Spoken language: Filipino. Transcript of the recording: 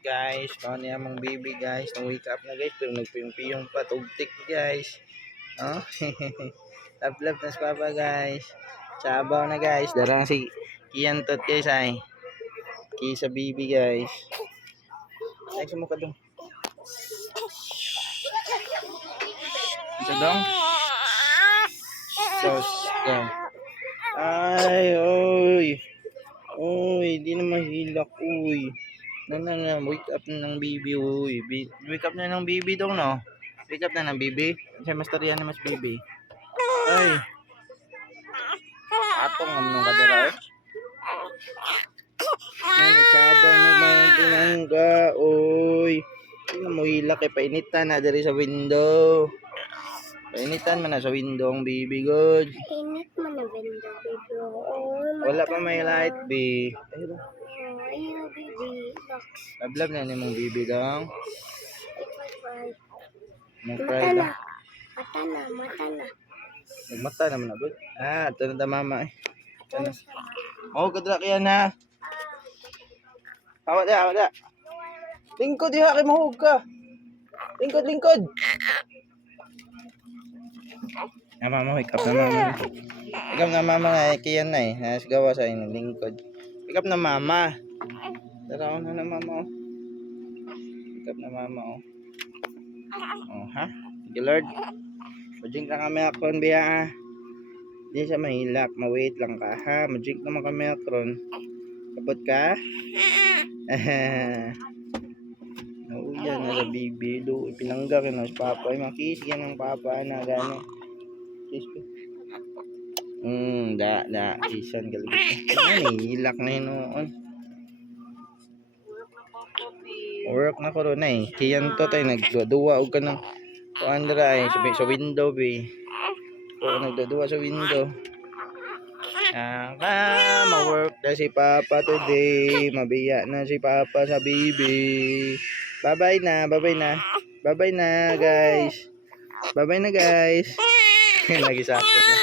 Guys, paano niya mong baby guys, nag-wake up na guys, pero nagpiyong-piyong pa, tugtik guys. Oh, love na si Papa guys. Sabaw na guys, darang si Kian tot guys ay. Sa baby guys. Ay, sumuka dong. Isa dong. Sos, yan. Ay, oy. Oy, di na mahilak, uy. Wake up na ng baby, uy. Wake up na ng baby dong, no? Wake up na ng baby. Kasi mas tarihan na mas baby. Ay. Atong amnong kadira, eh. Ay, sabang namayang pinangga, uy. Hindi na mo hilak, eh. Painitan na dari sa window. Painitan man na sa window ang baby, good. Init man na window, baby. Wala pa may light, baby. Ayaw, baby. Lablab na ni mong baby dong. Mong Mata cry na. dong. Mata na. Nagmata naman na, good. Ah, ito na mama, eh. Ito na. Oh, kadra kaya na. Awat da. Lingkod diha kay mahug ka. Lingkod. Mama, wake up na mama. Wake up na mama nga, kiyan na eh. Nasigawa sa inyo, lingkod. Wake up na mama. Tara na na mama, oh. Wake up na mama, oh. Oh, ha? Thank you, Lord. Mag-drink lang kami akron, biya, ha? Hindi siya mahilak. Ma-wait lang ka, ha? Mag-drink naman kami akron. Kapot ka? Oh, yan na sa baby. Pinangga ka na si Papa. Ay, makis yan ng Papa na gano'n. Kiss ko. Kisan galibit. Ay, hilak na yun noon. Work na ko ron eh. Kiyan to tayo nagduwa o ka ng kuandra eh. Sa window be. O nagduwa sa window. Ma-work na si Papa today. Mabiya na si Papa sa baby. Bye-bye na guys. Bye-bye na guys. Lagi sakit na.